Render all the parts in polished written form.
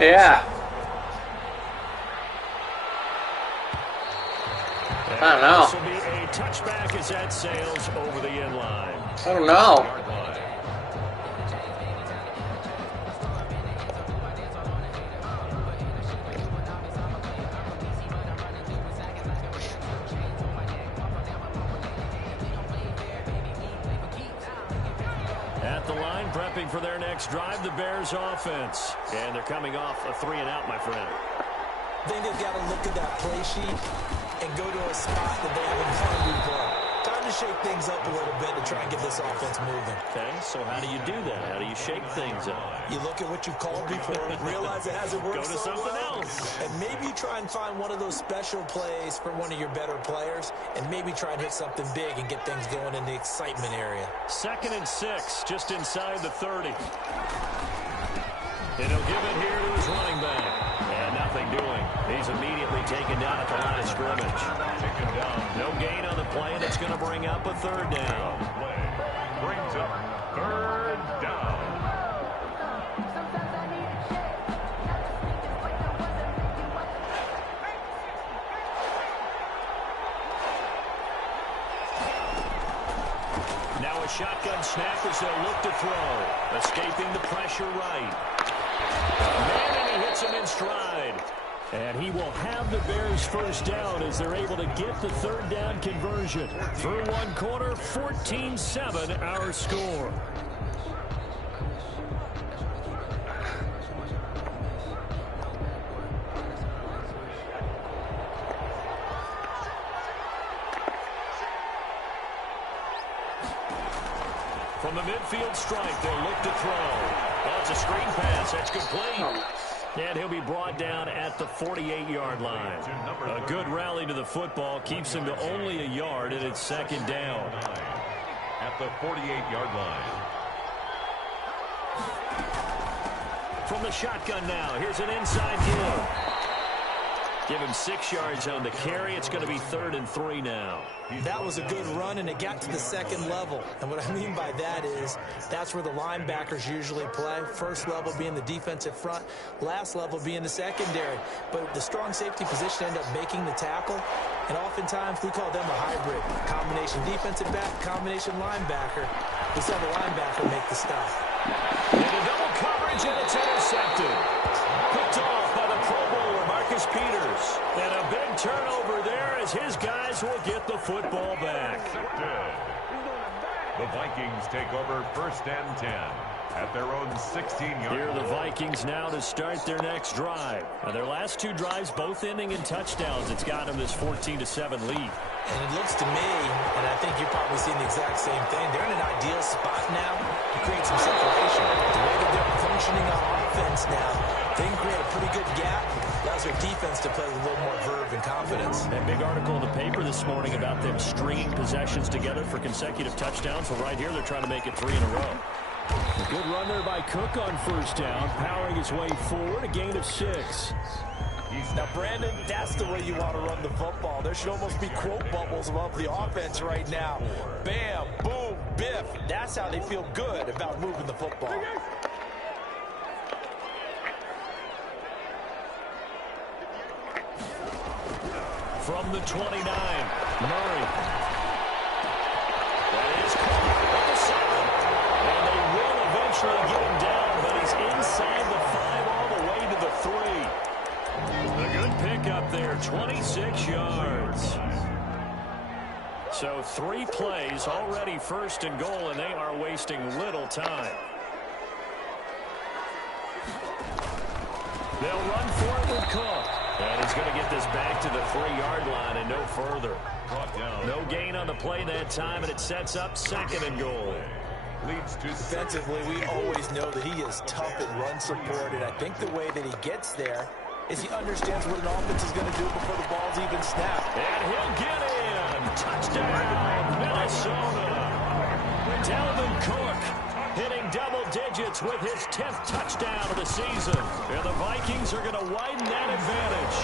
Yeah. I don't know. This will be a touchback as that sails over the end line. I don't know. At the line, prepping for their next drive, the Bears offense. And they're coming off a 3-and-out, my friend. I think they've got to look at that play sheet and go to a spot that they haven't done before. Time to shake things up a little bit to try and get this offense moving. Okay, so how do you do that? How do you shake things up? You look at what you've called before, realize it hasn't worked Go to so something well, else. and maybe you try and find one of those special plays for one of your better players, and maybe try and hit something big and get things going in the excitement area. 2nd and 6, just inside the 30. And he'll give it here to his running back. And nothing doing. He's immediately taken down at the line of scrimmage. No gain on the play, and it's going to bring up a 3rd down. Brings up 3rd down. Now a shotgun snap as they'll look to throw. Escaping the pressure right. And he hits him in stride. And he will have the Bears first down as they're able to get the 3rd down conversion. Through one quarter, 14-7 our score. From the midfield stripe, they'll look to throw. Well, it's a screen pass. That's complete. And he'll be brought down at the 48-yard line. A good rally to the football keeps him to only a yard, and it's 2nd down. At the 48-yard line. From the shotgun now, here's an inside give. Give him 6 yards on the carry. It's going to be 3rd and 3 now. That was a good run, and it got to the 2nd level. And what I mean by that is that's where the linebackers usually play. First level being the defensive front, last level being the secondary. But the strong safety position ended up making the tackle, and oftentimes we call them a hybrid. Combination defensive back, combination linebacker. We saw the linebacker make the stop. And a double coverage, and it's intercepted. Picked off by the Pro Bowler, Marcus Peters. And a big turnover there as his guys will get the football back. The Vikings take over 1st and 10 at their own 16-yard. Here are the Vikings now to start their next drive. Now, their last 2 drives both ending in touchdowns. It's got them this 14-7 lead. And it looks to me, and I think you're probably seeing the exact same thing, they're in an ideal spot now to create some separation. The way that they're functioning on offense now, they can create a pretty good gap. Allows their defense to play with a little more verve and confidence. That big article in the paper this morning about them stringing possessions together for consecutive touchdowns. Well, right here, they're trying to make it 3 in a row. A good run there by Cook on 1st down, powering his way forward, a gain of 6. Now, Brandon, that's the way you want to run the football. There should almost be quote bubbles above the offense right now. Bam, boom, biff. That's how they feel good about moving the football. From the 29, Murray. That is caught at the 7. And they will eventually get him down, but he's inside the 5 all the way to the 3. A good pickup there, 26 yards. So 3 plays, already 1st and goal, and they are wasting little time. They'll run for it with Cook. And he's going to get this back to the 3-yard line and no further. No gain on the play that time, and it sets up 2nd and goal. Leads to defensively, we always know that he is tough in run support, and I think the way that he gets there is he understands what an offense is going to do before the ball's even snapped. And he'll get in. Touchdown, Minnesota. Dalvin Cook hitting double digits with his 10th touchdown of the season. And the Vikings are going to widen that advantage.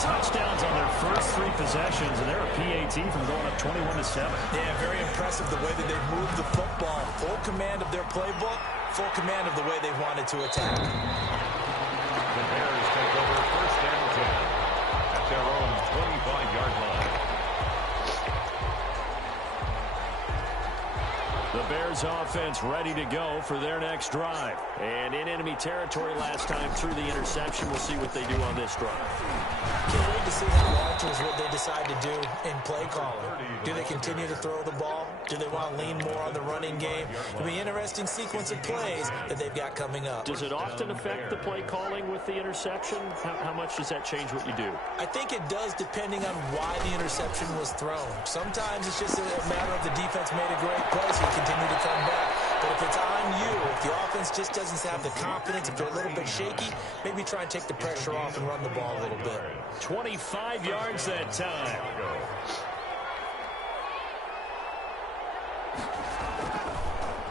Touchdowns on their first 3 possessions, and they're a PAT from going up 21-7. Yeah, very impressive the way that they've moved the football. Full command of their playbook, full command of the way they wanted to attack. The Bears take over first and 10 at their own 25-yard line. The Bears offense ready to go for their next drive. And in enemy territory last time through the interception. We'll see what they do on this drive. Can't wait to see how alters what they decide to do in play calling. Do they continue to throw the ball? Do they want to lean more on the running game? It'll be an interesting sequence of plays that they've got coming up. Does it often affect the play calling with the interception? How much does that change what you do? I think it does depending on why the interception was thrown. Sometimes it's just a matter of the defense made a great play, so you continue to come back. But if it's on you, if the offense just doesn't have the confidence, if they're a little bit shaky, maybe try and take the pressure off and run the ball a little bit. 25 yards that time.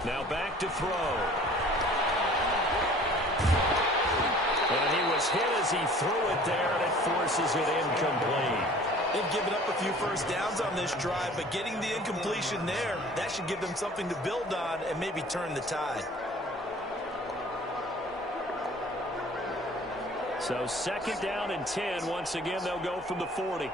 Now back to throw. And he was hit as he threw it there, and it forces it incomplete. They've given up a few first downs on this drive, but getting the incompletion there, that should give them something to build on and maybe turn the tide. So second down and 10. Once again, they'll go from the 40.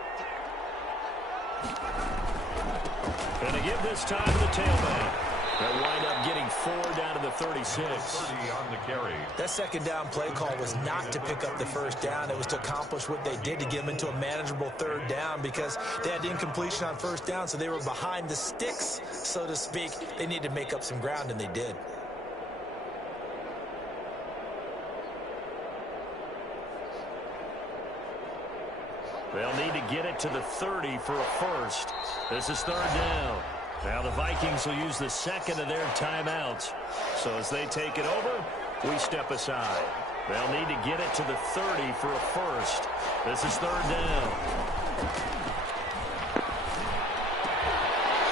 And to give this time to the tailback. They'll wind up getting 4 down to the 36. 30 on the carry. That second down play call was not to pick up the first down. It was to accomplish what they did to get them into a manageable third down because they had incompletion on first down, so they were behind the sticks, so to speak. They needed to make up some ground, and they did. They'll need to get it to the 30 for a first. This is third down. Now the Vikings will use the second of their timeouts. So as they take it over, we step aside. They'll need to get it to the 30 for a first. This is third down.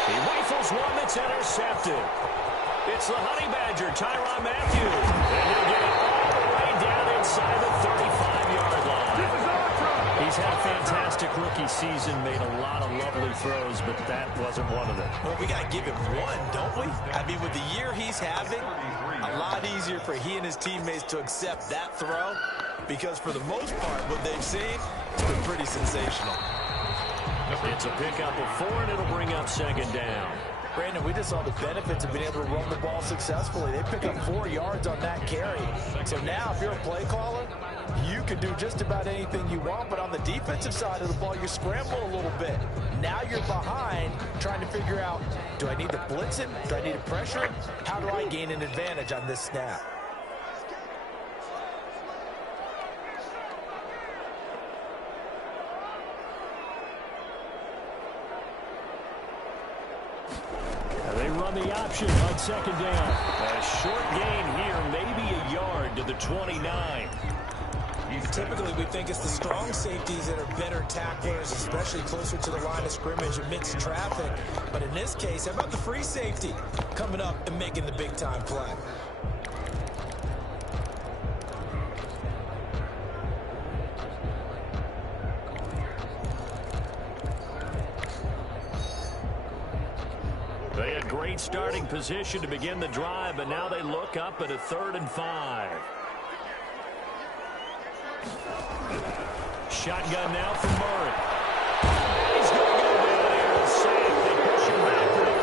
He rifles one that's intercepted. It's the Honey Badger, Tyrann Mathieu. And he'll get it all the way down inside the 35-yard line. He's had a fantastic rookie season, made a lot of lovely throws, but that wasn't one of them. Well, we got to give him one, don't we? I mean, with the year he's having, a lot easier for he and his teammates to accept that throw because for the most part, what they've seen, it's been pretty sensational. It's a pickup of 4, and it'll bring up second down. Brandon, we just saw the benefits of being able to run the ball successfully. They pick up 4 yards on that carry. So now, if you're a play caller, you can do just about anything you want, but on the defensive side of the ball, you scramble a little bit. Now you're behind, trying to figure out, do I need to blitz him? Do I need to pressure him? How do I gain an advantage on this snap? They run the option on second down. A short gain here, maybe a yard to the 29. Typically, we think it's the strong safeties that are better tacklers, especially closer to the line of scrimmage amidst traffic. But in this case, how about the free safety coming up and making the big-time play? They had great starting position to begin the drive, but now they look up at a 3rd and 5. Shotgun now from Murray. He's going to go down here and safe. They push him back to the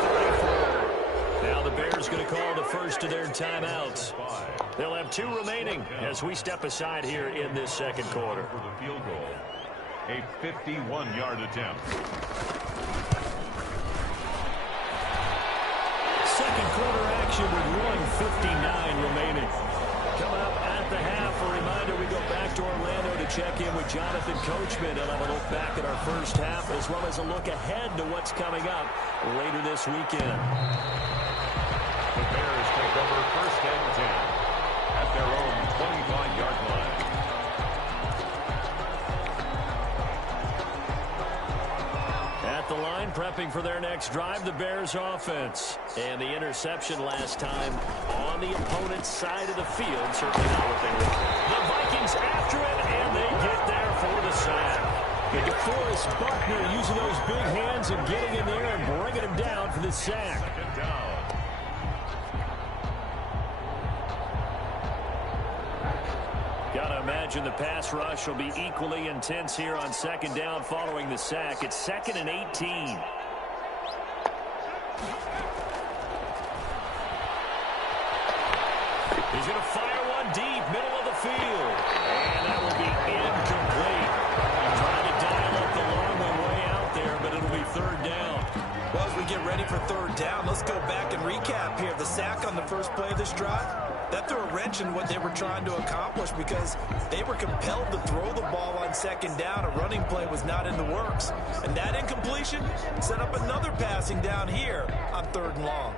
34. Now the Bears going to call the first of their timeouts. They'll have 2 remaining as we step aside here in this second quarter. For the field goal, a 51-yard attempt. Second quarter action with 1:59 remaining. Coming up at the half, a reminder, we go back to Orlando to check in with Jonathan Coachman and have a look back at our first half as well as a look ahead to what's coming up later this weekend. The Bears take over first and 10 at their own 25-yard line. At the line, prepping for their next drive, the Bears offense. And the interception last time on the opponent's side of the field. Certainly not what they were. The Vikings after it, and they get there for the sack. And DeForest Buckner using those big hands and getting in there and bringing him down for the sack. Second down. imagine the pass rush will be equally intense here on second down following the sack. It's 2nd and 18. He's going to fire one deep, middle of the field. And that will be incomplete. Trying to dial up the long way out there, but it'll be 3rd down. Well, as we get ready for 3rd down, let's go back and recap here. The sack on the first play of this drive, that threw a wrench in what they were trying to accomplish because they were compelled to throw the ball on 2nd down. A running play was not in the works. And that incompletion set up another passing down here on 3rd and long.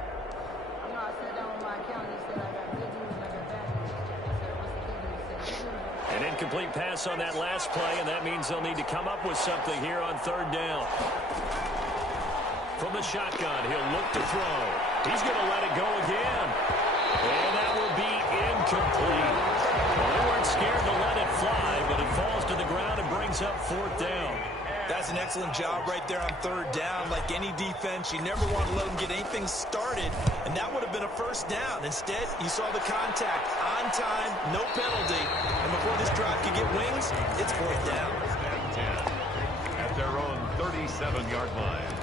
An incomplete pass on that last play, and that means they'll need to come up with something here on 3rd down. From the shotgun, he'll look to throw. He's going to let it go again. And that will be incomplete. Well, they weren't scared to let it fly, but it falls to the ground and brings up 4th down. That's an excellent job right there on 3rd down. Like any defense, you never want to let them get anything started, and that would have been a 1st down. Instead, you saw the contact on time, no penalty, and before this drive could get wings, it's 4th down. At their own 37-yard line.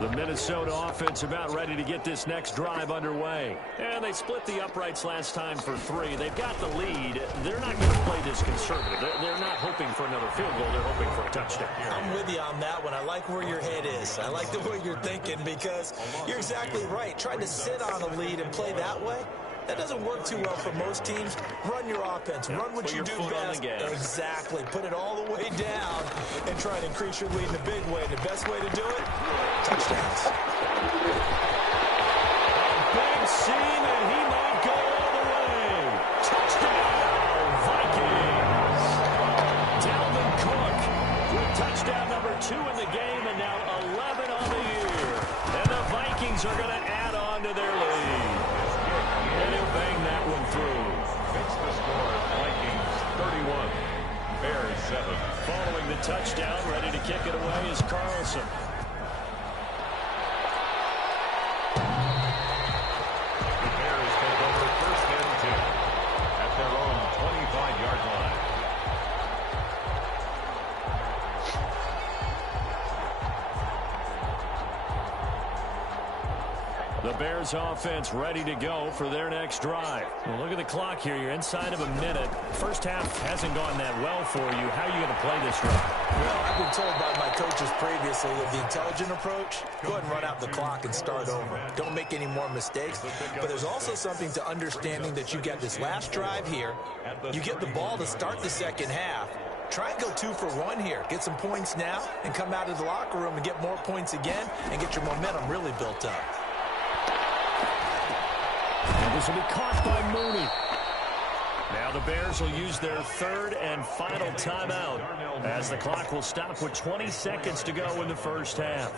The Minnesota offense about ready to get this next drive underway. And they split the uprights last time for 3. They've got the lead. They're not going to play this conservative. They're not hoping for another field goal. They're hoping for a touchdown. I'm with you on that one. I like where your head is. I like the way you're thinking because you're exactly right. Trying to sit on a lead and play that way, that doesn't work too well for most teams. Run your offense. Run what you do best. Exactly. Put it all the way down and try to increase your lead in a big way. The best way to do it, touchdowns. Big seam, and he might go all the way. Touchdown, Vikings. Dalvin Cook with touchdown number 2 in the game, and now 11 on the year. And the Vikings are going to add on to their lead. And he'll bang that one through. Fix the score. Vikings 31, Bears 7. Following the touchdown, ready to kick it away is Carlson. The Bears take over 1st and 10 at their own 25-yard line. The Bears offense ready to go for their next drive. Well, look at the clock here. You're inside of a minute. First half hasn't gone that well for you. How are you going to play this drive? Well, I've been told by my coaches previously that the intelligent approach, go ahead and run out the clock and start over. Don't make any more mistakes. But there's also something to understanding that you get this last drive here. You get the ball to start the second half. Try and go 2 for 1 here. Get some points now and come out of the locker room and get more points again and get your momentum really built up. And this will be caught by Mooney. Now the Bears will use their 3rd and final timeout as the clock will stop with 20 seconds to go in the first half.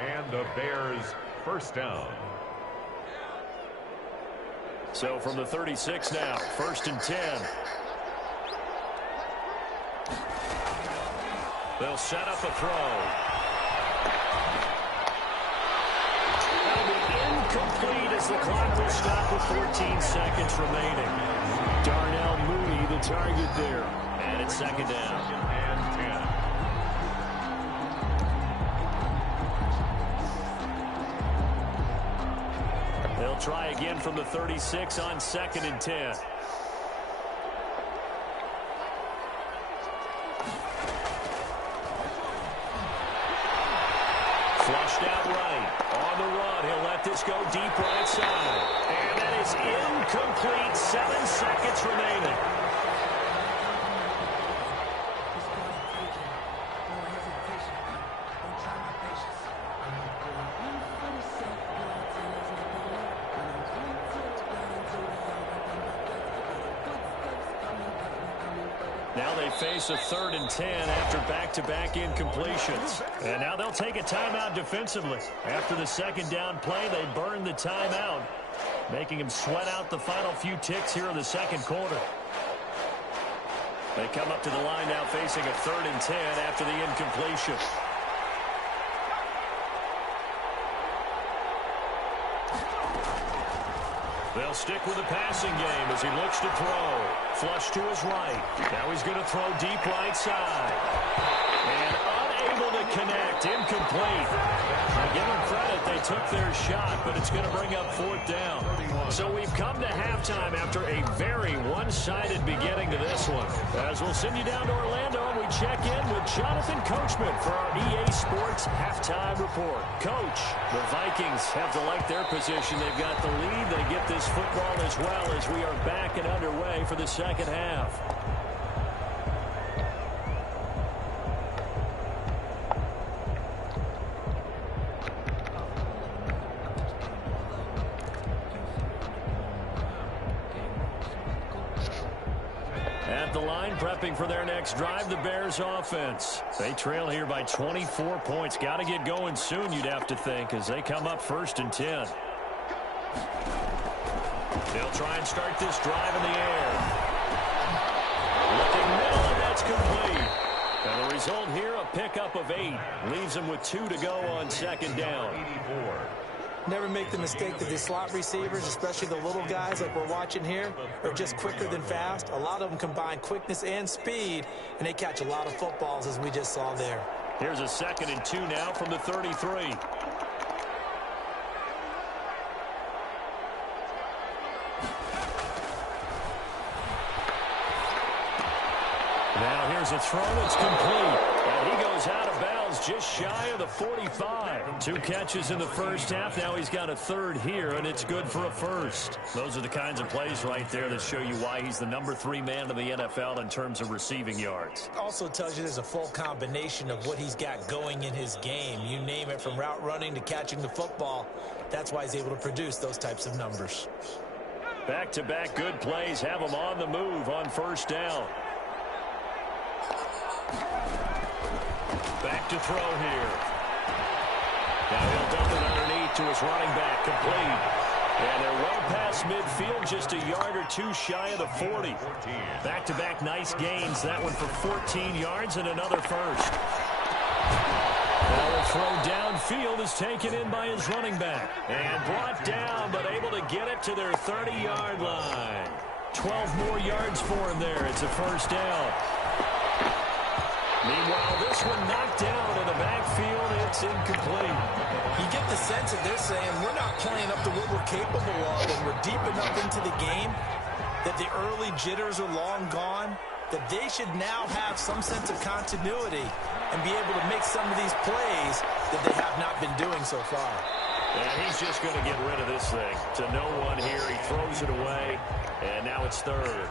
And the Bears 1st down. So from the 36 now, 1st and 10. They'll set up a throw. Complete as the clock will stop with 14 seconds remaining. Darnell Mooney the target there. And it's 2nd down. And 10. They'll try again from the 36 on 2nd and 10. Flushed out right. On the run, he'll let this go deep right side. And that is incomplete. 7 seconds remaining. Now they face a 3rd and 10 after back-to-back incompletions. And now they'll take a timeout defensively. After the 2nd down play, they burn the timeout. making him sweat out the final few ticks here in the second quarter. They come up to the line now facing a 3rd and 10 after the incompletion. They'll stick with the passing game as he looks to throw. Flush to his right. Now he's going to throw deep right side. And unable to connect. Incomplete. I give them credit. They took their shot, but it's going to bring up 4th down. So we've come to halftime after a very one-sided beginning to this one. As we'll send you down to Orlando, and we check in with Jonathan Coachman for our EA Sports Halftime Report. Coach, the Vikings have to like their position. They've got the lead. They get this football as well as we are back and underway for the second half. At the line, prepping for their next drive, the Bears offense. They trail here by 24 points. Got to get going soon, you'd have to think, as they come up 1st and 10. They'll try and start this drive in the air. Looking middle, and that's complete. And the result here, a pickup of 8. Leaves them with 2 to go on 2nd down. Never make the mistake that the slot receivers, especially the little guys like we're watching here, are just quicker than fast. A lot of them combine quickness and speed, and they catch a lot of footballs, as we just saw there. Here's a 2nd and 2 now from the 33. Now here's a throw. It's complete. And he goes out of bounds just shy of the 45. 2 catches in the first half. Now he's got a 3rd here, and it's good for a 1st. Those are the kinds of plays right there that show you why he's the number 3 man in the NFL in terms of receiving yards. Also tells you there's a full combination of what he's got going in his game. You name it, from route running to catching the football. That's why he's able to produce those types of numbers. Back-to-back good plays have him on the move on 1st down. Back to throw here. Now he'll dump it underneath to his running back, complete. And they're well past midfield, just a yard or 2 shy of the 40. Back-to-back nice gains. That one for 14 yards and another 1st. Now the throw downfield is taken in by his running back. And brought down, but able to get it to their 30-yard line. 12 more yards for him there. It's a 1st down. Meanwhile, this one knocked down in the backfield. It's incomplete. You get the sense that they're saying we're not playing up to what we're capable of, and we're deep enough into the game that the early jitters are long gone, that they should now have some sense of continuity and be able to make some of these plays that they have not been doing so far. And he's just going to get rid of this thing. To no one here. He throws it away, and now it's 3rd.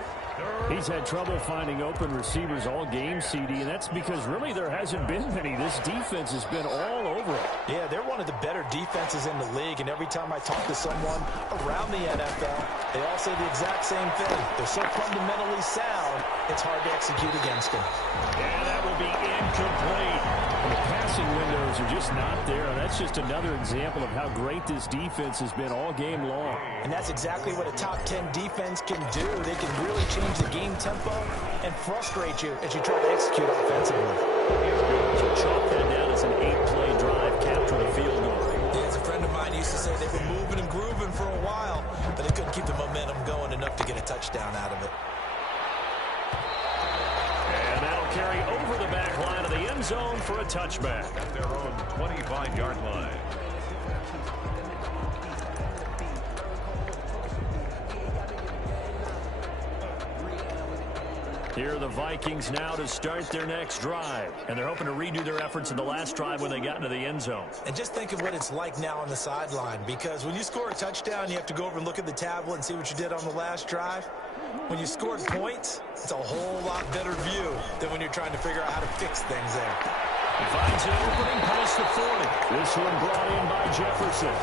He's had trouble finding open receivers all game, CD, and that's because really there hasn't been many. This defense has been all over it. Yeah, they're one of the better defenses in the league, and every time I talk to someone around the NFL, they all say the exact same thing. They're so fundamentally sound, it's hard to execute against them. And that will be incomplete. The passing windows are just not there. That's just another example of how great this defense has been all game long. And that's exactly what a top 10 defense can do. They can really change the game tempo and frustrate you as you try to execute offensively. So chalk that down as an 8-play drive, capture the field goal. Yeah, as a friend of mine used to say, they were moving and grooving for a while, but they couldn't keep the momentum going enough to get a touchdown out of it. And that'll carry over the back line of the end zone for a touchback. At their own 25-yard line. Here are the Vikings now to start their next drive. And they're hoping to redo their efforts in the last drive when they got into the end zone. And just think of what it's like now on the sideline, because when you score a touchdown, you have to go over and look at the tablet and see what you did on the last drive. When you scored points, it's a whole lot better view than when you're trying to figure out how to fix things there. He finds an opening past the 40. This one brought in by Jefferson.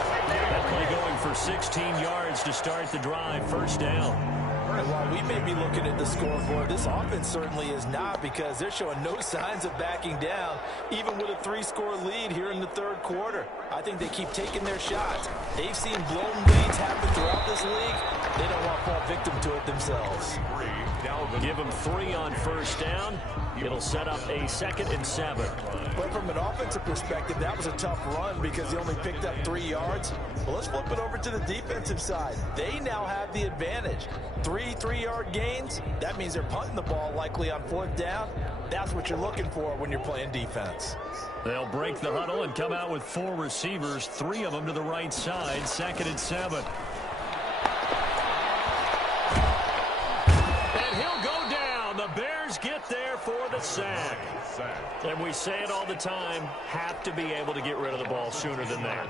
That play going for 16 yards to start the drive. 1st down. And while we may be looking at the scoreboard, this offense certainly is not, because they're showing no signs of backing down, even with a 3-score lead here in the third quarter. I think they keep taking their shots. They've seen blown leads happen throughout this league. They don't want to fall victim to it themselves. Give them 3 on first down. It'll set up a 2nd and 7. But from an offensive perspective, that was a tough run because he only picked up 3 yards. Well, let's flip it over to the defensive side. They now have the advantage. 3 3-yard gains. That means they're punting the ball likely on 4th down. That's what you're looking for when you're playing defense. They'll break the huddle and come out with 4 receivers, 3 of them to the right side, 2nd and 7. And he'll go down. The Bears get there for the sack. And we say it all the time, have to be able to get rid of the ball sooner than that.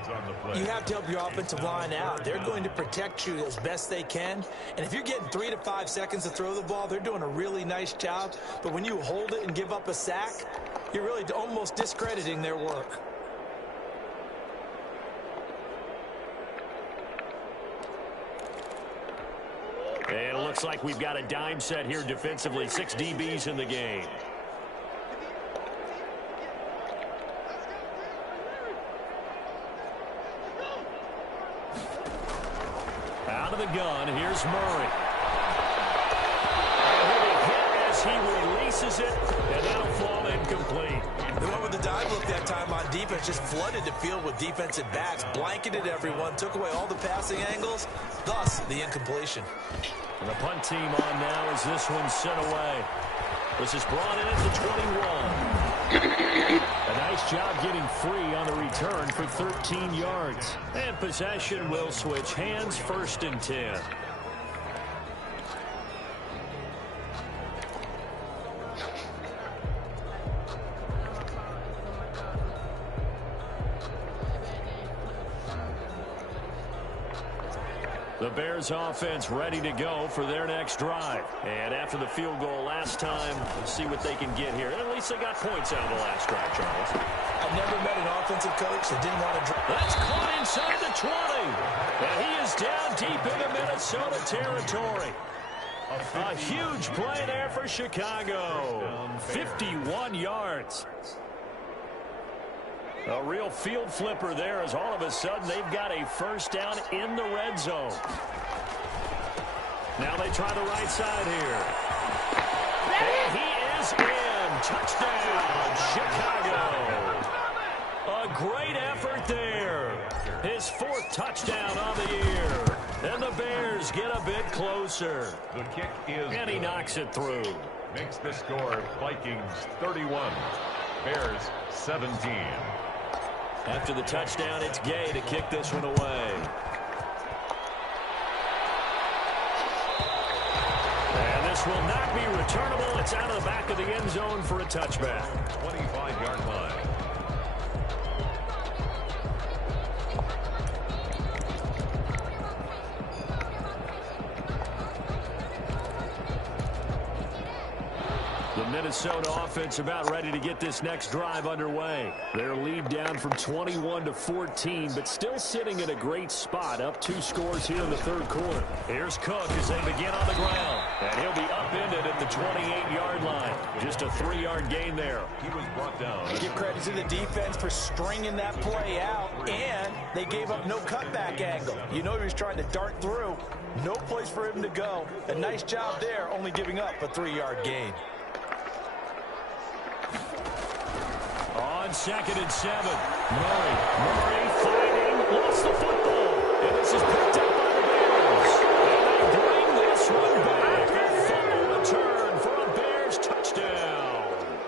You have to help your offensive line out. They're going to protect you as best they can. And if you're getting 3 to 5 seconds to throw the ball, they're doing a really nice job. But when you hold it and give up a sack, you're really almost discrediting their work. And it looks like we've got a dime set here defensively. 6 DBs in the game. Out of the gun, here's Murray. And he'll be hit as he releases it, and that'll fall incomplete. They went with the dive look that time on defense, just flooded the field with defensive backs, blanketed everyone, took away all the passing angles, thus the incompletion. And the punt team on now as this one's sent away. This is brought in at the 21. A nice job getting free on the return for 13 yards. And possession will switch hands, 1st and 10. The Bears offense ready to go for their next drive. And after the field goal last time, we'll see what they can get here. At least they got points out of the last drive, Charles. I've never met an offensive coach that didn't want to drive. That's caught inside the 20. And he is down deep into Minnesota territory. A huge play there for Chicago. 51 yards. A real field flipper there, as all of a sudden they've got a first down in the red zone. Now they try the right side here. And he is in. Touchdown, Chicago. A great effort there. His 4th touchdown of the year. And the Bears get a bit closer. The kick is and he knocks it through. Makes the score Vikings 31, Bears 17. After the touchdown, it's Gay to kick this one away. And this will not be returnable. It's out of the back of the end zone for a touchback. 25-yard line. The Minnesota offense about ready to get this next drive underway. Their lead down from 21 to 14, but still sitting in a great spot, up 2 scores here in the third quarter. Here's Cook as they begin on the ground, and he'll be upended at the 28-yard line. Just a 3-yard gain there. He was brought down. Give credit to the defense for stringing that play out, and they gave up no cutback angle. You know he was trying to dart through. No place for him to go. A nice job there, only giving up a 3-yard gain. On 2nd and 7. Murray fighting, lost the football. And this is picked up by the Bears. And they bring this one back. A fumble return for a Bears touchdown.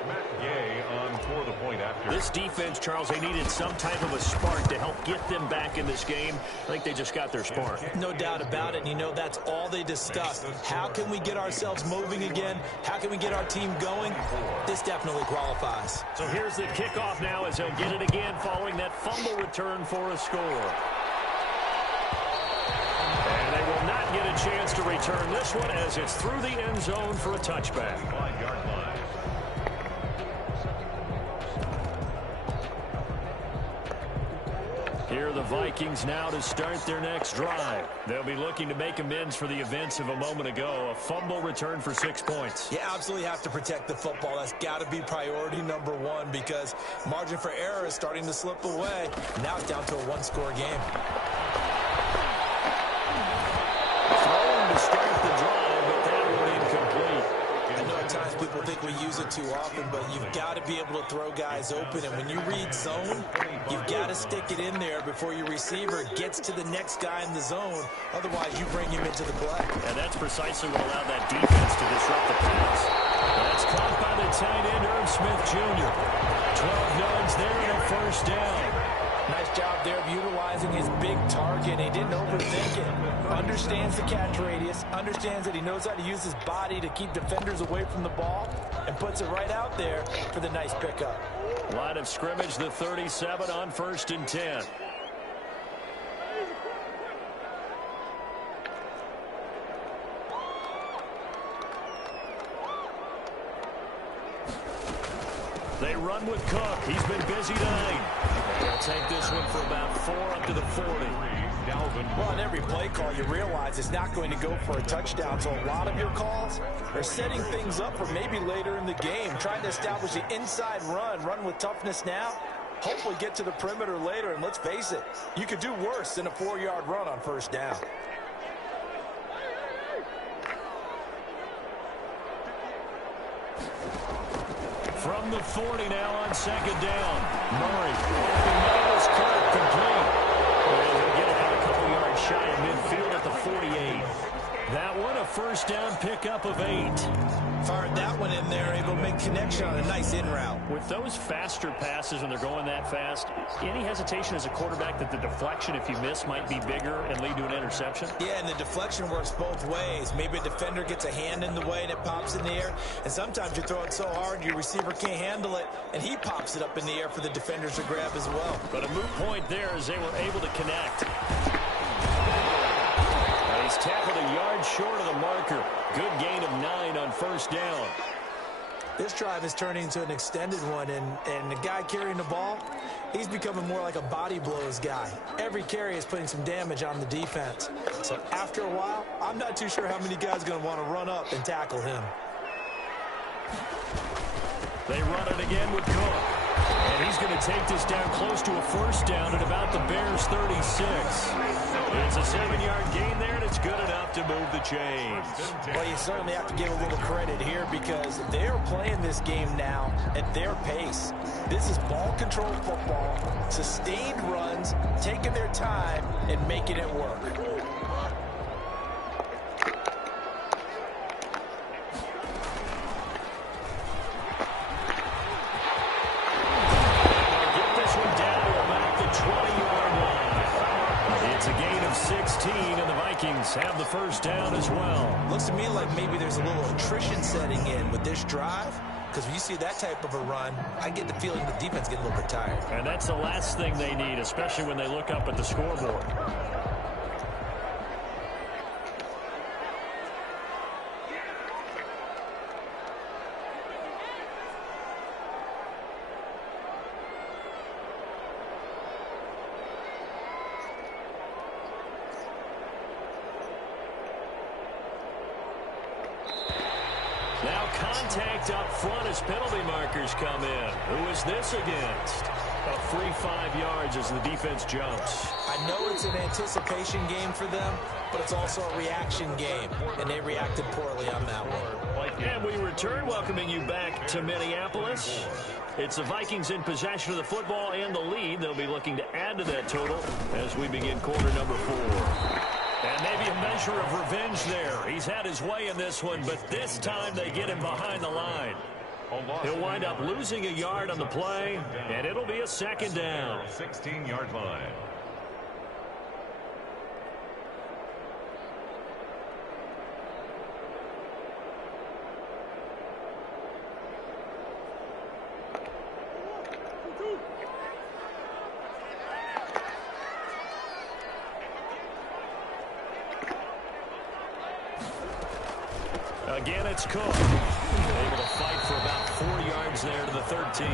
Matt Gay on for the point after. This defense, Charles, they needed some type of a spark to help get them back in this game. I think they just got their spark. No doubt about it. And you know, that's all they discussed. How can we get ourselves moving again? How can we get our team going? This definitely qualifies. So here's the kickoff now as they'll get it again following that fumble return for a score. And they will not get a chance to return this one as it's through the end zone for a touchback. 5-yard line. Here are the Vikings now to start their next drive. They'll be looking to make amends for the events of a moment ago. A fumble return for 6 points. You absolutely have to protect the football. That's got to be priority number one because margin for error is starting to slip away. Now it's down to a one-score game. Throwing to start the drive, but that one incomplete. I know at times people think we use it too often, but you've got to be able to throw guys open. And when you read zone, you've got to stick it in there before your receiver gets to the next guy in the zone. Otherwise, you bring him into the play. And that's precisely what allowed that defense to disrupt the pass. That's caught by the tight end, Irv Smith Jr. 12 yards there and a first down. Nice job there of utilizing his big target. He didn't overthink it. Understands the catch radius. Understands that he knows how to use his body to keep defenders away from the ball. And puts it right out there for the nice pickup. Line of scrimmage, the 37 on 1st and 10. They run with Cook. He's been busy tonight. They'll take this one for about 4 up to the 40. Well, in every play call, you realize it's not going to go for a touchdown. So a lot of your calls are setting things up for maybe later in the game, trying to establish the inside run with toughness now, hopefully get to the perimeter later. And let's face it, you could do worse than a 4-yard run on first down. From the 40 now on 2nd down. Murray. Nails Kirk complete. And he'll get it out a couple yards shy of midfield at the 48. That one a first down pickup of 8. Fired that one in there, able to make connection on a nice in route. With those faster passes when they're going that fast, any hesitation as a quarterback that the deflection, if you miss, might be bigger and lead to an interception? Yeah, and the deflection works both ways. Maybe a defender gets a hand in the way and it pops in the air. And sometimes you throw it so hard your receiver can't handle it, and he pops it up in the air for the defenders to grab as well. But a moot point there as they were able to connect. He's tackled a yard short of the marker. Good gain of 9 on first down. This drive is turning into an extended one, and the guy carrying the ball, he's becoming more like a body blows guy. Every carry is putting some damage on the defense. So after a while, I'm not too sure how many guys are going to want to run up and tackle him. They run it again with Cook. And he's going to take this down close to a first down at about the Bears' 36. It's a 7-yard gain there, and it's good enough to move the chains. Well, you certainly have to give a little credit here because they're playing this game now at their pace. This is ball-control football, sustained runs, taking their time, and making it work. Have the first down as well. Looks to me like maybe there's a little attrition setting in with this drive, because when you see that type of a run, I get the feeling the defense getting a little bit tired. And that's the last thing they need, especially when they look up at the scoreboard. Now contact up front as penalty markers come in. Who is this against? A free 5 yards as the defense jumps. I know it's an anticipation game for them, but it's also a reaction game, and they reacted poorly on that one. And we return, welcoming you back to Minneapolis. It's the Vikings in possession of the football and the lead. They'll be looking to add to that total as we begin quarter number 4. And maybe a measure of revenge there. He's had his way in this one, but this time they get him behind the line. He'll wind up losing a yard on the play, and it'll be a 2nd down. 16-yard line. Again, it's Cook. Able to fight for about 4 yards there to the 13.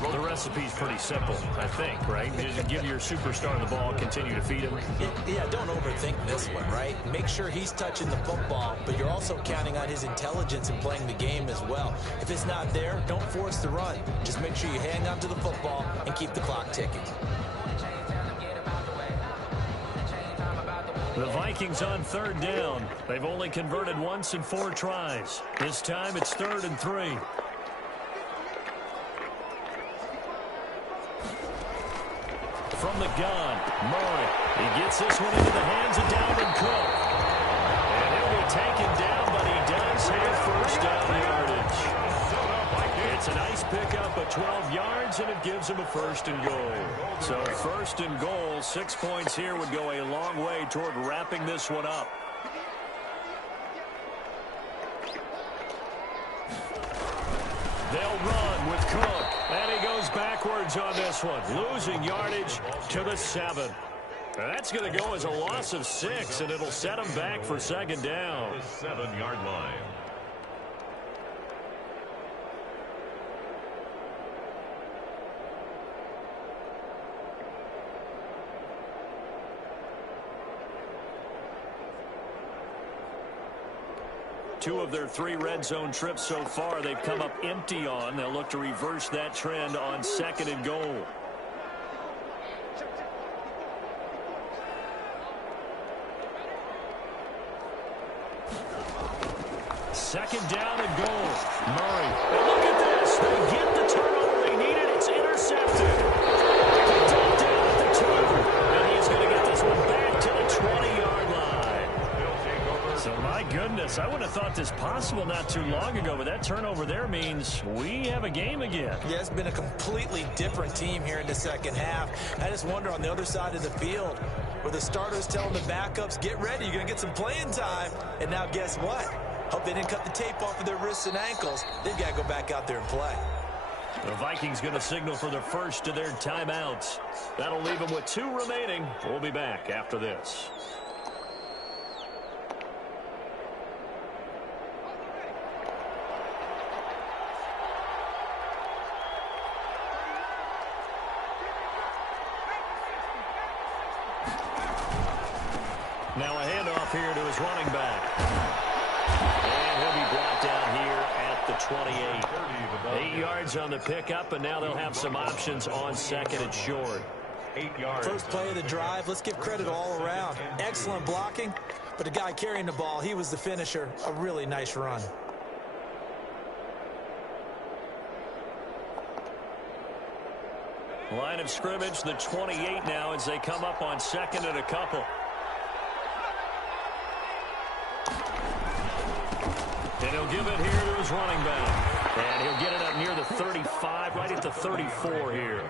Well, the recipe's pretty simple, I think, right? Just give your superstar the ball, continue to feed him. Yeah, don't overthink this one, right? Make sure he's touching the football, but you're also counting on his intelligence in playing the game as well. If it's not there, don't force the run. Just make sure you hang on to the football and keep the clock ticking. The Vikings on 3rd down. They've only converted once in 4 tries. This time it's 3rd and 3. From the gun, Murray. He gets this one into the hands of Dalvin Cook. And he'll be taken down, but he does have first down yardage. It's a nice pickup of 12 yards, and it gives him a 1st and goal. So 1st and goal, 6 points here would go a long way toward wrapping this one up. They'll run with Cook, and he goes backwards on this one, losing yardage to the 7. That's going to go as a loss of 6, and it'll set him back for 2nd down. The 7-yard line. Two of their 3 red zone trips so far they've come up empty on. They'll look to reverse that trend on 2nd and goal. Second down and goal. Murray. And look at this. They get the turnover they needed. It's intercepted. Picked up down at the 2. And he's going to get this one back to the 20-yard line. So, my goodness, I wouldn't have thought this possible not too long ago, but that turnover there means we have a game again. Yeah, it's been a completely different team here in the 2nd half. I just wonder on the other side of the field, where the starters telling the backups, get ready, you're going to get some playing time. And now guess what? Hope they didn't cut the tape off of their wrists and ankles. They've got to go back out there and play. The Vikings going to signal for the first of their timeouts. That'll leave them with 2 remaining. We'll be back after this. Now a handoff here to his running back. And he'll be brought down here at the 28. 8 yards on the pickup, and now they'll have some options on 2nd and short. 8 yards. First play of the drive, let's give credit all around. Excellent blocking, but the guy carrying the ball, he was the finisher. A really nice run. Line of scrimmage, the 28 now as they come up on 2nd and a couple. And he'll give it here to his running back. And he'll get it up near the 35, right at the 34 here.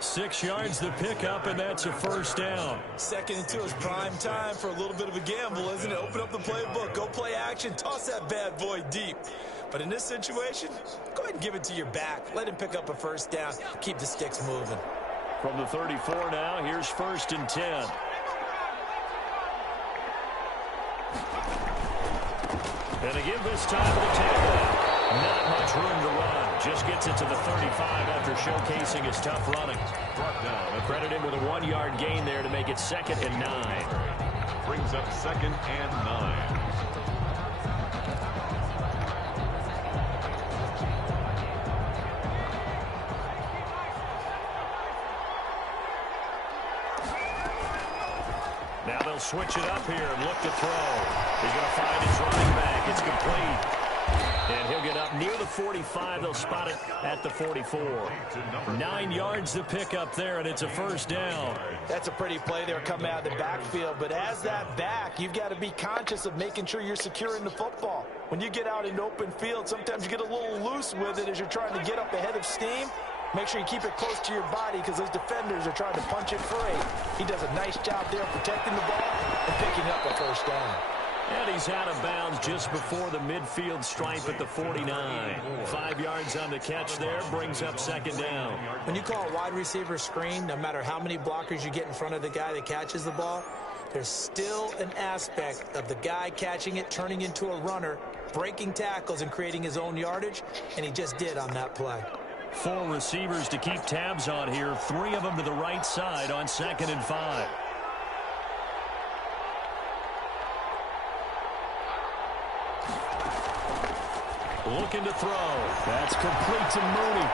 6 yards the pickup, and that's a 1st down. 2nd and 2 is prime time for a little bit of a gamble, isn't it? Open up the playbook, go play action, toss that bad boy deep. But in this situation, go ahead and give it to your back. Let him pick up a 1st down. Keep the sticks moving. From the 34 now, here's 1st and 10. And again this time to the tailback. Not much room to run. Just gets it to the 35 after showcasing his tough running. Credit him with a 1-yard gain there to make it 2nd and 9. Brings up 2nd and 9. Now they'll switch it up here and look to throw. He's going to find his running back. It's complete. And he'll get up near the 45. They'll spot it at the 44. 9 yards to pick up there, and it's a 1st down. That's a pretty play there coming out of the backfield. But as that back, you've got to be conscious of making sure you're securing the football. When you get out in open field, sometimes you get a little loose with it as you're trying to get up ahead of steam. Make sure you keep it close to your body because those defenders are trying to punch it free. He does a nice job there protecting the ball and picking up a 1st down. And he's out of bounds just before the midfield stripe at the 49. 5 yards on the catch there, brings up 2nd down. When you call a wide receiver screen, no matter how many blockers you get in front of the guy that catches the ball, there's still an aspect of the guy catching it, turning into a runner, breaking tackles and creating his own yardage, and he just did on that play. 4 receivers to keep tabs on here. 3 of them to the right side on 2nd and 5. Looking to throw. That's complete to Mooney.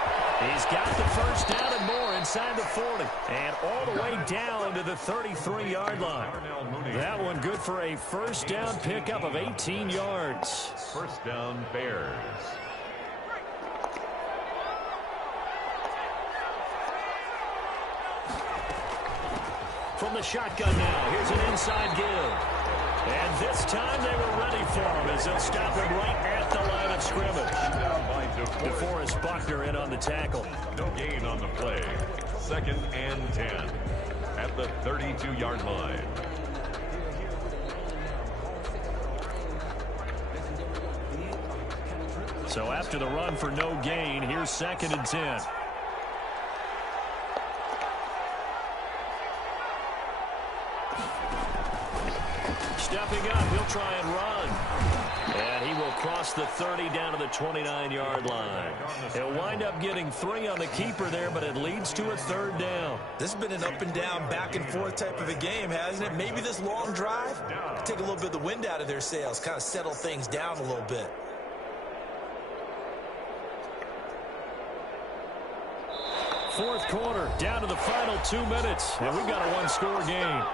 He's got the first down and more inside the 40. And all the way down to the 33-yard line. That one good for a first down pickup of 18 yards. First down, Bears. From the shotgun now, here's an inside give. And this time they were ready for him as they'll stop him right at the line of scrimmage. DeForest Buckner in on the tackle. No gain on the play. 2nd and 10 at the 32-yard line. So after the run for no gain, here's 2nd and 10. Stepping up, he'll try and run. And he will cross the 30 down to the 29-yard line. He'll wind up getting 3 on the keeper there, but it leads to a 3rd down. This has been an up and down, back and forth type of a game, hasn't it? Maybe this long drive take a little bit of the wind out of their sails, kind of settle things down a little bit. Fourth quarter, down to the final 2 minutes. And we've got a 1-score game.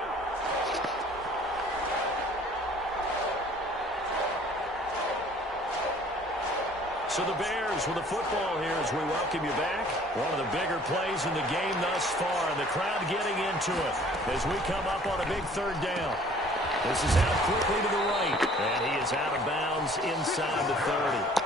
So the Bears with the football here as we welcome you back. One of the bigger plays in the game thus far, and the crowd getting into it as we come up on a big 3rd down. This is out quickly to the right, and he is out of bounds inside the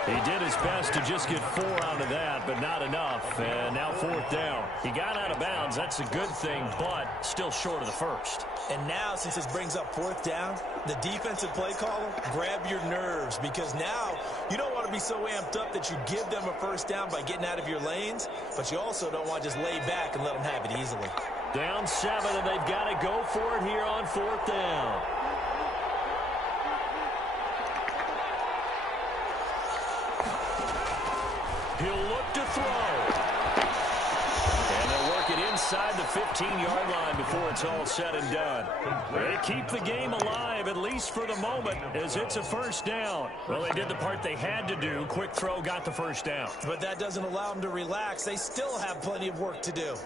30. He did his best to just get 4 out of that, but not enough, and now 4th down. He got out of bounds, that's a good thing, but still short of the 1st. And now, since this brings up 4th down, the defensive play caller, grab your nerves, because now you don't want to be so amped up that you give them a 1st down by getting out of your lanes, but you also don't want to just lay back and let them have it easily. Down 7, and they've got to go for it here on 4th down. He'll look to throw. And they'll work it inside the 15-yard line before it's all said and done. They keep the game alive, at least for the moment, as it's a 1st down. Well, they did the part they had to do. Quick throw, got the 1st down. But that doesn't allow them to relax. They still have plenty of work to do.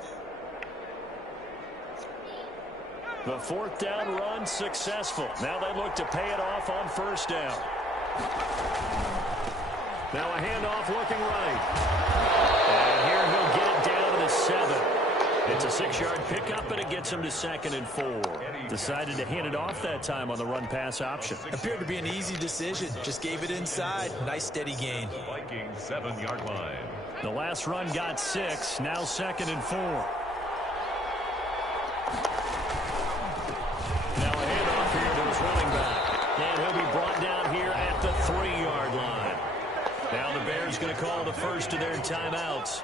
The 4th down run successful. Now they look to pay it off on 1st down. Now a handoff looking right. And here he'll get it down to the 7. It's a 6-yard pickup, and it gets him to 2nd and 4. Decided to hand it off that time on the run-pass option. Appeared to be an easy decision. Just gave it inside. Nice, steady gain. Vikings 7-yard line. The last run got 6. Now 2nd and 4. Now a handoff here to his running back. And he'll be brought down here at the 3-yard line. Now the Bears going to call the first of their timeouts,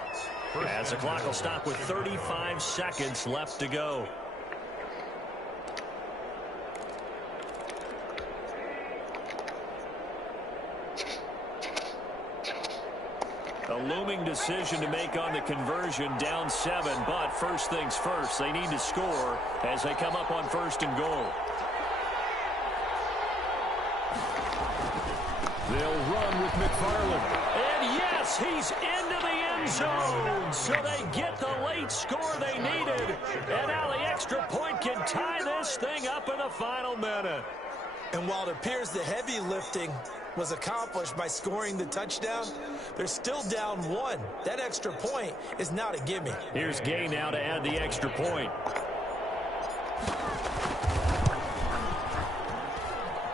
as the clock will stop with 35 seconds left to go. A looming decision to make on the conversion, down 7, but first things first, they need to score as they come up on 1st and goal. They'll run with McFarland. And yes, he's into the end zone. So they get the late score they needed. And now the extra point can tie this thing up in the final minute. And while it appears the heavy lifting was accomplished by scoring the touchdown, they're still down 1. That extra point is not a gimme. Here's Gay now to add the extra point.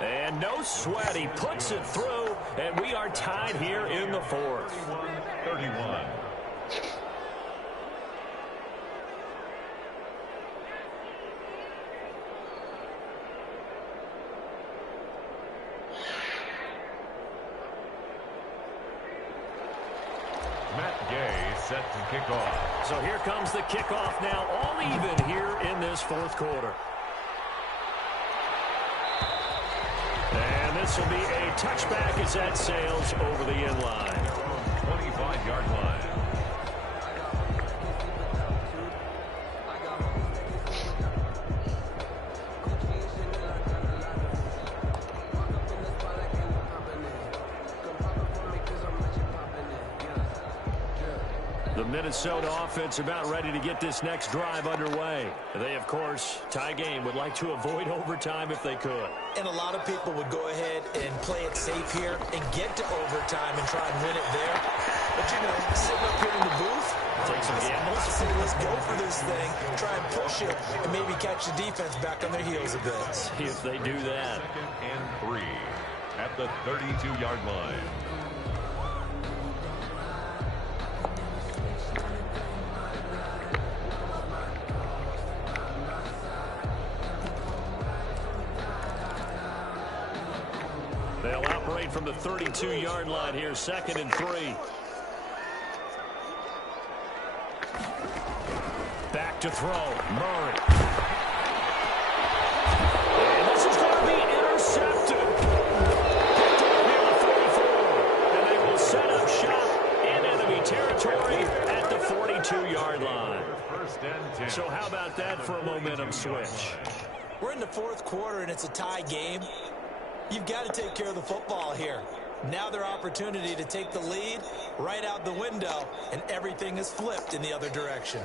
And no sweat, he puts it through, and we are tied here in the 4th. 31. Matt Gay set to kick off. So here comes the kickoff now, all even here in this 4th quarter. And this will be a touchback as that sails over the end line. 25-yard line. Minnesota offense about ready to get this next drive underway. They, of course, tie game, would like to avoid overtime if they could. And a lot of people would go ahead and play it safe here and get to overtime and try and win it there. But, you know, sitting up here in the booth, take some gambles. I say, let's go for this thing, try and push it, and maybe catch the defense back on their heels a bit. See if they do that. 2nd and 3 at the 32-yard line. They'll operate from the 32-yard line here, 2nd and 3. Back to throw, Murray. And this is going to be intercepted. Picked up near the 44. And they will set up shop in enemy territory at the 42-yard line. 1st and 10. So how about that for a momentum switch? We're in the fourth quarter, and it's a tie game. You've got to take care of the football here. Now their opportunity to take the lead right out the window, and everything is flipped in the other direction.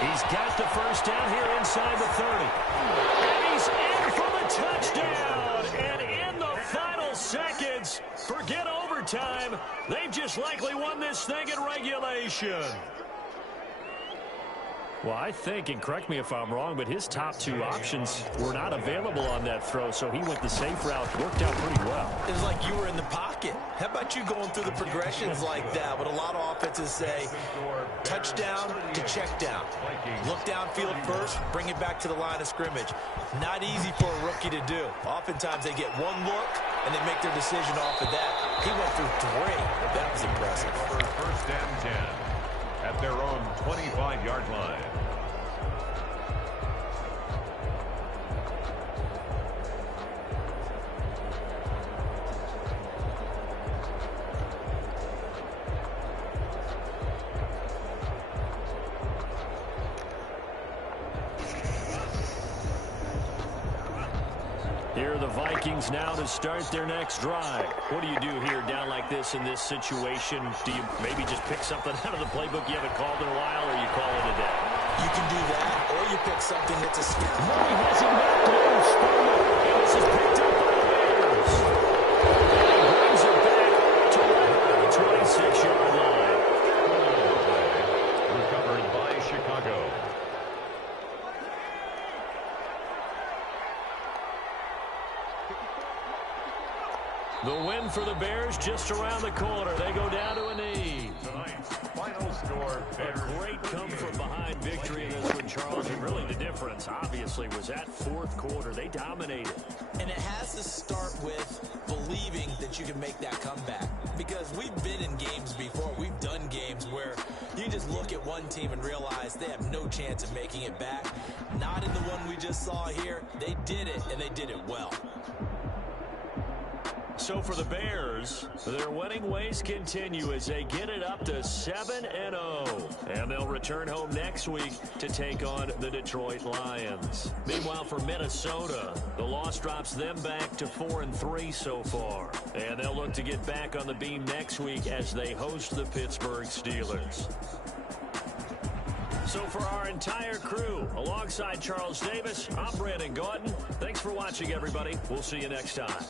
He's got the first down here inside the 30. And he's in for the touchdown. And in the final seconds, forget overtime. They've just likely won this thing in regulation. Well, I think, and correct me if I'm wrong, but his top two options were not available on that throw, so he went the safe route. Worked out pretty well. It was like you were in the pocket. How about you going through the progressions like that? What a lot of offenses say, touchdown to check down. Look downfield first, bring it back to the line of scrimmage. Not easy for a rookie to do. Oftentimes they get one look, and they make their decision off of that. He went through three, but that was impressive. 1st and 10 at their own 25-yard line. Here are the Vikings now to start their next drive. What do you do here down like this in this situation? Do you maybe just pick something out of the playbook you haven't called in a while, or you call it a day? You can do that, or you pick something that's a scare. Murray has it knocked loose. And this is picked up by the Bears. And brings it back to the 26-yard line. Recovered by Chicago. The win for the Bears just around the corner. They go down to a knee. Tonight's final score, Bears. A great come-from-behind victory in this one, Charles. And really the difference, obviously, was that fourth quarter. They dominated. And it has to start with believing that you can make that comeback. Because we've been in games before. We've done games where you just look at one team and realize they have no chance of making it back. Not in the one we just saw here. They did it, and they did it well. So for the Bears, their winning ways continue as they get it up to 7-0. And they'll return home next week to take on the Detroit Lions. Meanwhile, for Minnesota, the loss drops them back to 4-3 so far. And they'll look to get back on the beam next week as they host the Pittsburgh Steelers. So for our entire crew, alongside Charles Davis, I'm Brandon Gaudin. Thanks for watching, everybody. We'll see you next time.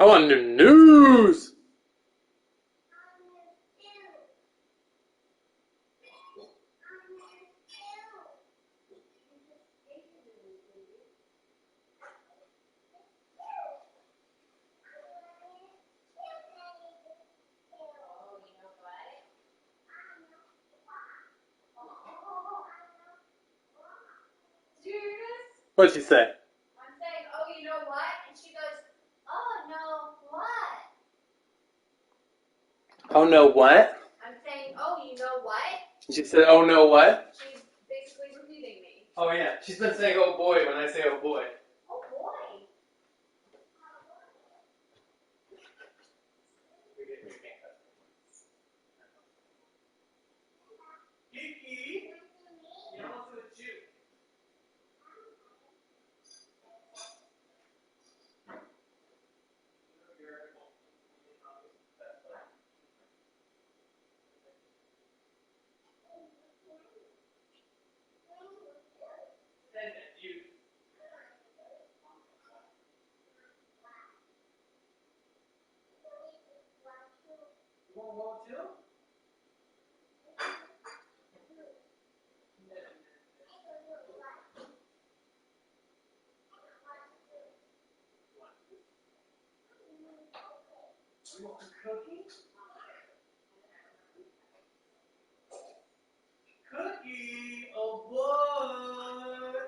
I want new news. What'd she say? I'm saying, oh, you know what? And she goes, oh, no, what? Oh no, what? I'm saying, oh, you know what? She said, "Oh no, what?" She's basically repeating me. Oh yeah, she's been saying "oh boy" when I say "oh boy." Oh, boy. Kiki, you know what's with you? Cookie, oh boy.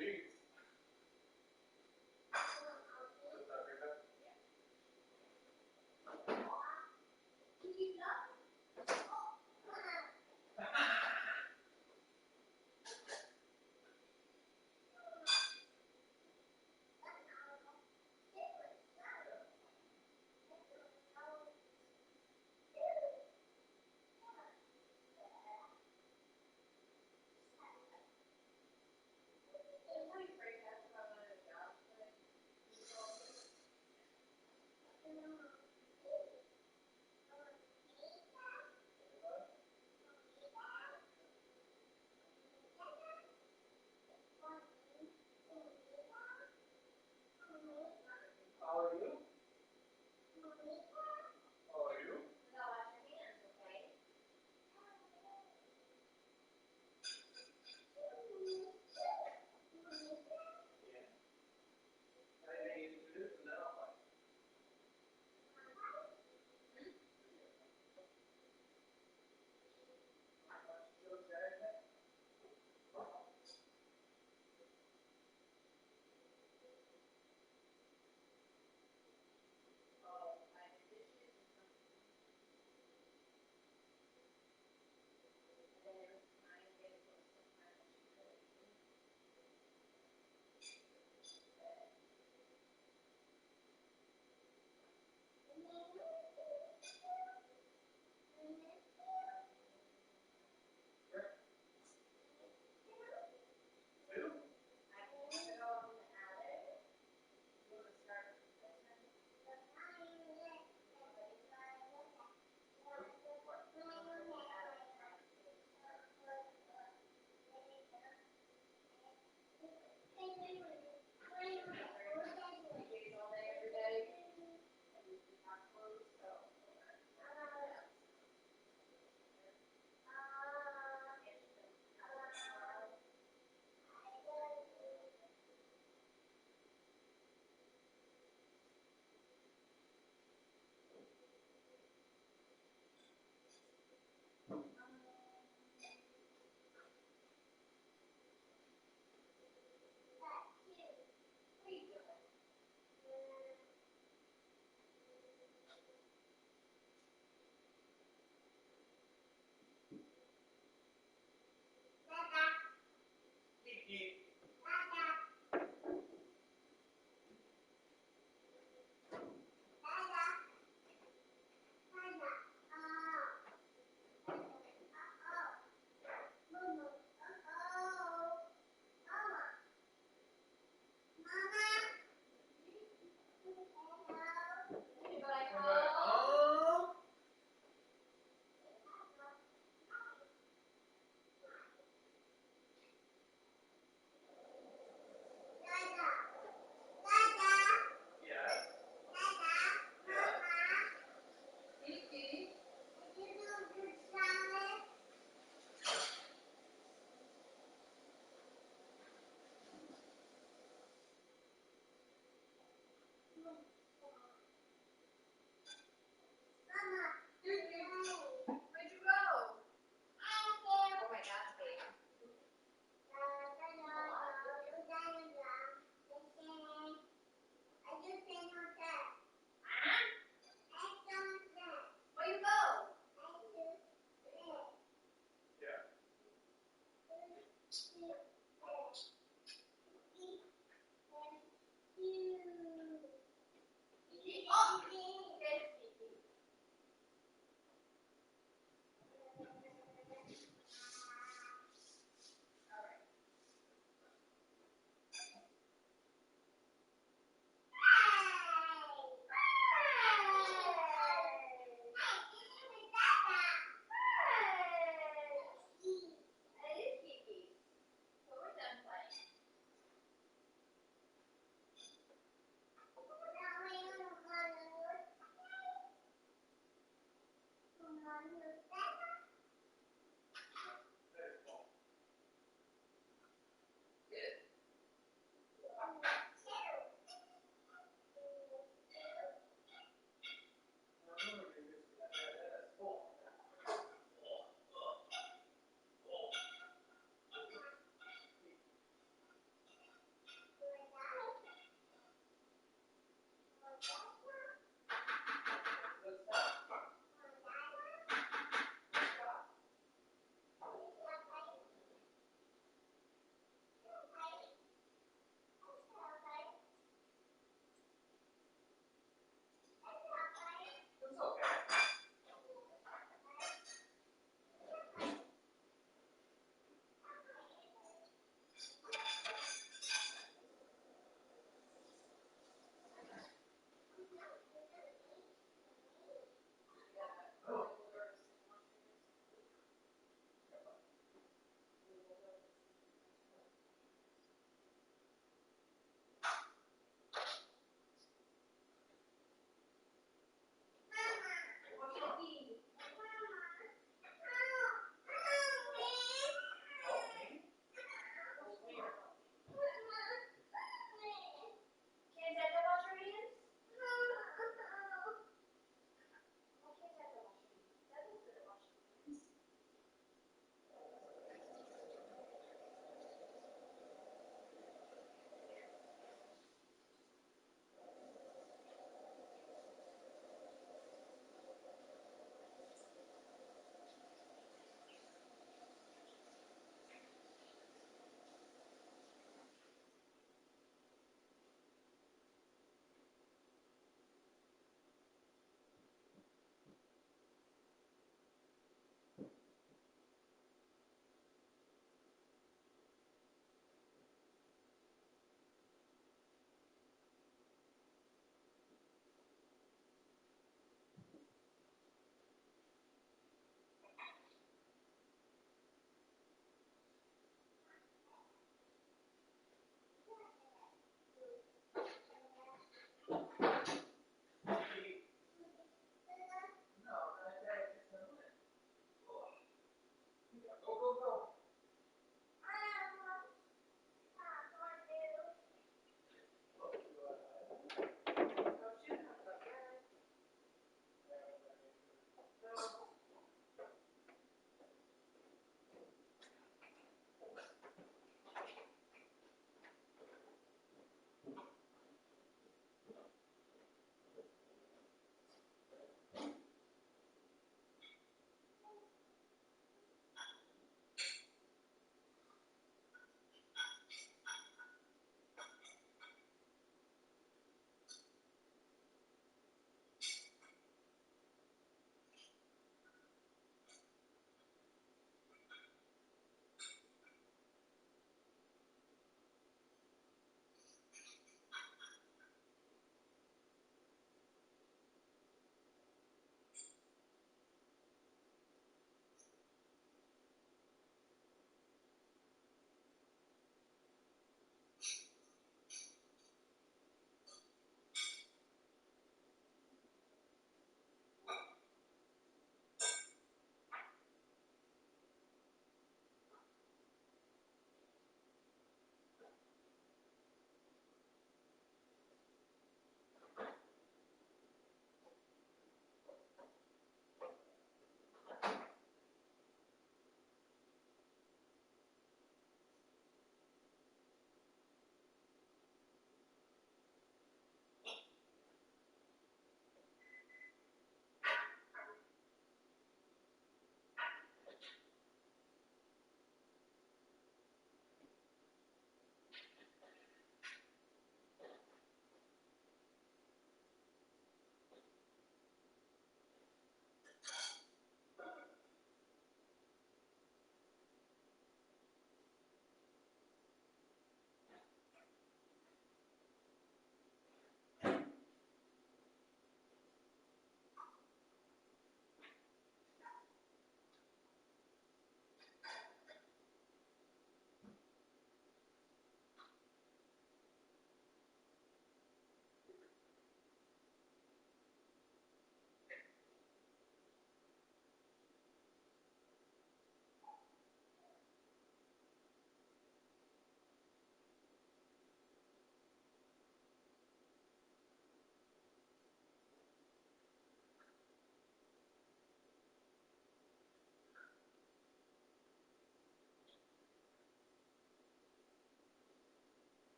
Every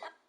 Yes.